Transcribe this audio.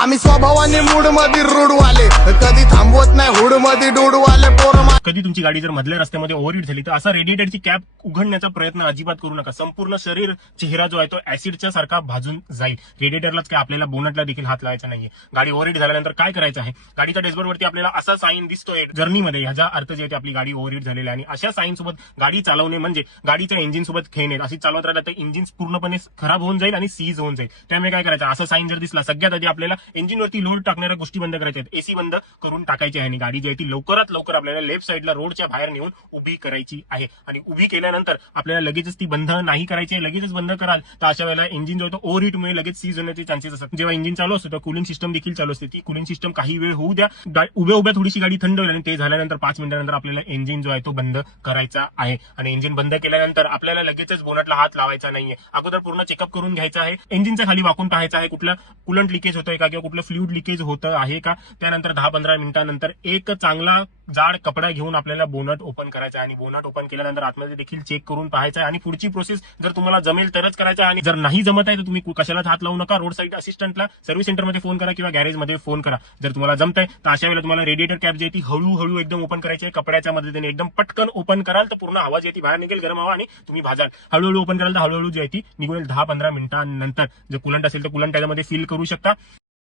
आम्ही स्वभावाने मूड मध्ये रूडवाले, कधी थांबवत नाही हुड मध्ये डूडवाले पोरं. कधी तुमची गाडी जर मधल्या रस्त्यामध्ये ओव्हरहीट झाली तर असा रेडिएटरची कॅप उघडण्याचा प्रयत्न अजिबात करू नका. संपूर्ण शरीर, चेहरा जो आहे तो ऍसिडच्या सारखा भाजून जाईल. रेडिएटरलाच काय, आपल्याला बोनटला देखील हात लावायचा नाहीये. गाडी ओव्हरहीट झाल्यानंतर काय करायचं आहे, गाडीच्या डॅशबोर्डवरती आपल्याला असा साईन दिसतोय जर्नीमध्ये, ह्याचा अर्थ जे आहे आपली गाडी ओव्हरहीट झालेली आहे. आणि अशा साईन सोबत गाडी चालवणे म्हणजे गाडीच्या इंजिन सोबत खेळणे. अशी चालवत राहिलं तर इंजिन पूर्णपणे खराब होऊन जाईल आणि सीज होऊन जाईल. त्यामुळे काय करायचं, असं साईन जर दिसला, सगळ्यात आधी आपल्याला इंजिनवरती लोड टाकणाऱ्या गोष्टी बंद करायच्या आहेत. एसी बंद करून टाकायची आहे आणि गाडी जी आहे ती लवकरात लवकर आपल्याला लेफ्ट साईडला रोडच्या बाहेर नेऊन उभी करायची आहे. आणि उभी केल्यानंतर आपल्याला लगेचच ती बंद नाही करायची आहे. लगेचच बंद कराल तर अशा वेळेला इंजिन जो आहे तो ओव्हरहीटमुळे लगेच सीज होण्याचे चान्सेस असतात. जेव्हा इंजिन चालू असतो तेव्हा कूलिंग सिस्टम देखील चालू असते. ती कूलिंग सिस्टम काही वेळ होऊ द्या, उभ्या उभ्या थोडीशी गाडी थंड होईल आणि ते झाल्यानंतर 5 मिनिटांनंतर आपल्याला इंजिन जो आहे तो बंद करायचा आहे. आणि इंजिन बंद केल्यानंतर आपल्याला लगेचच बोनटला हात लावायचा नाहीये. अगोदर पूर्ण चेकअप करून घ्यायचा आहे. इंजिनच्या खाली वाकून पाहायचं आहे कुठलं कुलंट लिकेज होतंय का किंवा कुठलं फ्लुइड लिकेज होतं आहे का. त्यानंतर 10-15 मिनिटांनंतर एक चांगला जाड कपडा घेऊन आपल्याला बोनट ओपन करायचा आहे. आणि बोनट ओपन केल्यानंतर आतमध्ये देखील चेक करून पाहायचं आहे. आणि पुढची प्रोसेस जर तुम्हाला जमेल तरच करायचं आहे. आणि जर नाही जमत आहे तर तुम्ही कशालाच हात लावू नका. रोड साईड असिस्टंटला, सर्व्हिस सेंटरमध्ये फोन करा किंवा गॅरेजमध्ये फोन करा. जर तुम्हाला जमतंय तर अशा वेळेला तुम्हाला रेडिएटर कॅप जी आहे ती हळूहळू एकदम ओपन करायची आहे. कपड्याच्या मदतीने एकदम पटकन ओपन कराल तर पूर्ण आवाज येते बाहेर निघेल, गरम हवा, आणि तुम्ही भाजाल. हळूहळू ओपन कराल तर हळूहळू जी आहे ती निघून 10-15 मिनिटांनंतर. जर कुलंट असेल तर कुलंट त्याच्यामध्ये फिल करू शकता.